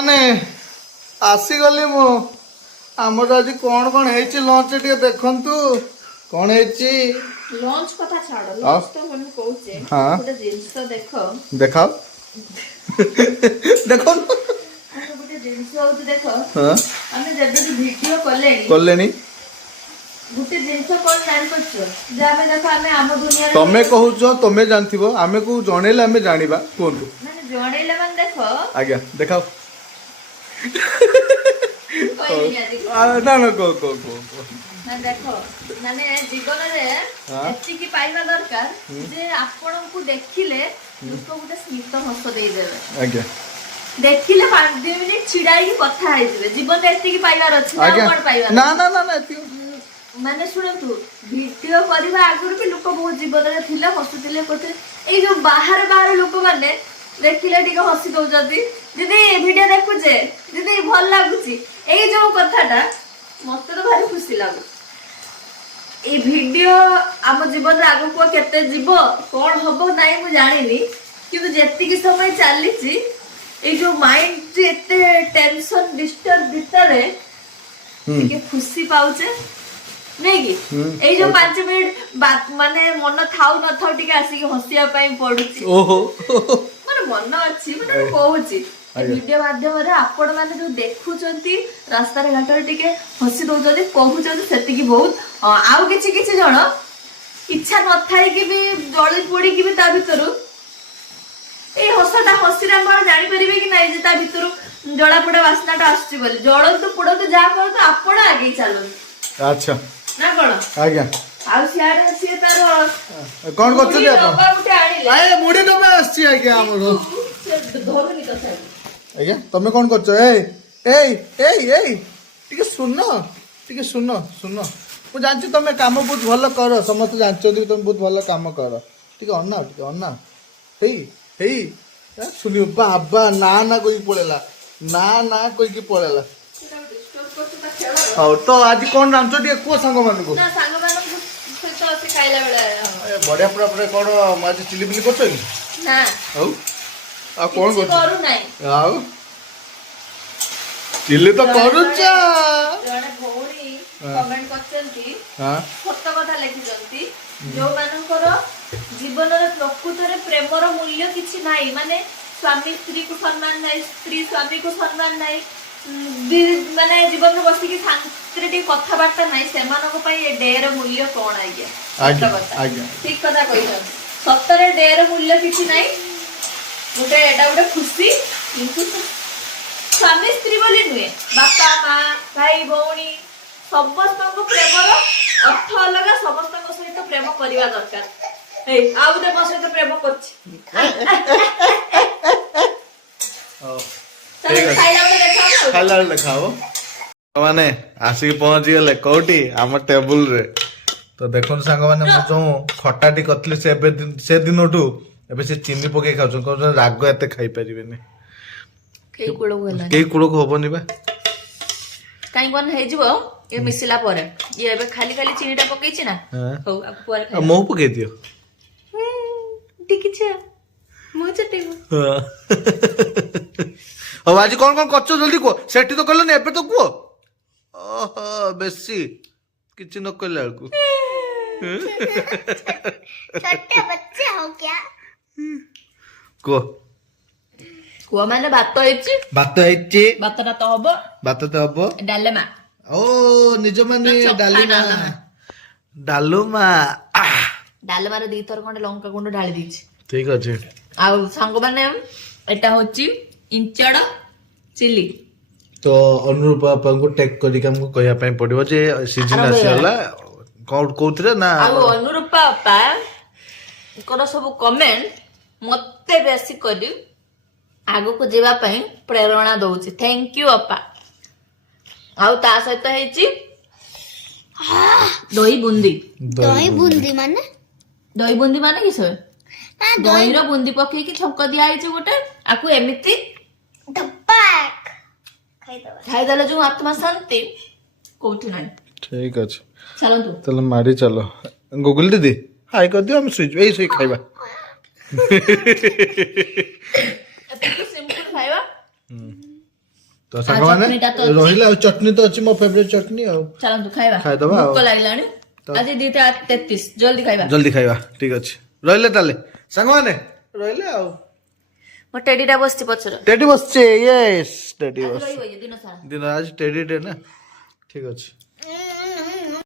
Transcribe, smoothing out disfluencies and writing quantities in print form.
माने आसीगली मु आमर आज कौन कौन है लंच टे देखंतु कौन है लंच कथा छाड़ लंच तो हम कहूचे हाँ गोटे जिंस देखो देखाओ देखो हम गोटे जिंस होत देखो हाँ हम जब वीडियो कलेनी गोटे जिंस कोन जान पछो जे हम देखो हम आम दुनिया रे तमे कहूचो तमे जानथिबो आमे को जणेले आमे जानिबा कोंतु माने जणेले मन देखो आज्ञा देखाओ कोई नहीं ना ना को ना देखो माने जीवन रे एति की पाइबा दरकार जे आपन को देखिले लोक गोटे स्मित हस दे देबे आज्ञा देखिले 5 मिनिट छिड़ाई कथा आइबे जीवन रे एति की पाइबार अछि ना कोन पाइबा ना ना ना ना एति माने सुनतु वीडियो करबा आगुर भी लोक बहुत जीवन रे थिले हसुतिले कोते ए जो बाहर लोक माने देखिले ठीक हसी दउजती दीदी वीडियो देखु जे दीदी भल लागुची ए जो कथाटा मते तो भारी खुशी लागु ए वीडियो आम जीवन रे आगु को केते जीव कोन हबो नाइ मु जानिनी किंतु जेति की समय चाली छि ए जो माइंड एते टेंशन डिस्टर्ब भीतरे के खुशी पाउचे नहीं कि ए जो 5 मिनिट बात माने मन थाउ न थाउ टिके आसी के हसिया पई पडुची ओहो माने मन अछि माने कहूची वीडियो माध्यम रे आपण माने जो देखुचंती रास्ता रे घाट रे टिके हसी दउजती कहूचंती सेति की बहुत आउ किछि किछि जण इच्छा न थाई कि भी जळी पड़ी कि भी ता भितरु ए हसटा हसिरा हम जानि परिबे कि नै जे ता भितरु जळा पडा वासनाटा आछी बोली जळंतु पुडंतु जा करतो आपण आगे चालू अच्छा ना कोन आज्ञा आउ सियाडे सिए तारो कौन करछे आप डब्बा उठे आनिले आए मुड़ी डबा आछी आज्ञा हमर धरुनी कथा आज्ञा तमे कौन करछो ए टिके सुनो मु जानछि तमे काम बहुत भलो करो समस्त जानछो तमे बहुत भलो काम करो टिके अन्ना हेई सुनियो बाबा ना ना कोई पळेला ना कोई की पळेला और तो आज कौन रांचो टिके को संग मान को ना संग मानन सहित असि खाइला बेला बढ़िया पूरा कोन आज चिली बिली करछो कि ना आ कौन करू नाही आउ चिल्ली तो करूचा जणे भौणी कमेंट करचंती हां सत्य कथा लिखिचंती जो मानकर जीवन रे प्रकृत रे प्रेमर मूल्य किछि नाही माने स्वामी स्त्री को सम्मान नाही स्त्री स्वामी को सम्मान नाही माने जीवन में बसी की शांति कथा बार्ता नाही सेमानक पई ए डेर मूल्य कोन आज्ञा ठीक कथा कहिसन सत्तरे डेर मूल्य किछि नाही गोटे एटा गोटे खुशी किंतु स्वामी स्त्री बोली नुहे बापा माँ भाई भौणी समस्त प्रेमर अर्थ अलग समस्त सहित प्रेम करवा दरकार ए आउ दे मो सहित प्रेम करछि खाइला देखाओ माने आसिक पहुंच गले कोठी आम टेबल रे तो देखन सांग माने मु जो खटाटी कतली से दिनटू एबे से चीनी पके खाउ को राग एते खाई परिबेनी केई कुळो को होबनी बा काई कोन हे जिवो ए मिसिला परे ये एबे खाली खाली चीनीटा पकेइ छी ना हो आप परे खाइ मो पके दियो टिकी छ मो चटेगो अब आज कौन करछो जल्दी को सेठी तो करलो ने एबे तो को ओहो बेसी किछ न करला को छोटे बच्चे हो क्या को माने भात हेछि भातटा तो हबो डालेमा ओ निज माने डालुमा रे दी थर कोन लंका गुंड ढाली दिछि ठीक अछि आ संग माने एटा होछि इंचड़ चिली तो अनुरूप आपन को टेक करी हमको कहया पई पड़िबो जे सीजन आसीला कोउतरे ना आ अनुरूप पापा कोन सब कमेंट मते बेसी करी आगु को जेबा पई प्रेरणा दउछि थैंक यू अपा आउ ता सहित हेछि दही बूंदी माने किस दही रो बूंदी पकई कि छंक दिया आइछ गोटे आकु एमिति धपाक खाइदले जो आत्मा शांति कोठी नाही ठीक अछि चलो तू चलो मारी चलो गूगल दीदी हाय कर दियो हम सुई खाइबा सिंपल खाइबा ତ ସାଙ୍ଗମାନେ ଚଟଣିଟା ତ ଅଛି। ରହିଲା ଆଉ ଚଟଣି ତ ଅଛି ମୋ ଫେଭରେଟ ଚଟଣି ଆଉ ଚାଲନ୍ତୁ ଖାଇବା ଖାଇଦବା ଆଉ। ଭୋକ ଲାଗିଲାଣି ଆଜି 2:33 ଜଲ୍ଦି ଖାଇବା ଜଲ୍ଦି ଖାଇବା ଠିକ ଅଛି ରହିଲେ ତାହେଲେ ସାଙ୍ଗମାନେ ରହିଲେ ଆଉ ମୋ ଟେଡିଟା ବସିଛି ପଛରେ ଟେଡି ବସছে ୟେସ୍ ଟେଡି ଆଜି ବସছে ରହିବ ଇଏ ଦିନ ସାରା ଦିନ ଆଜି ଟେଡି ଡେ ନା ଠିକ ଅଛି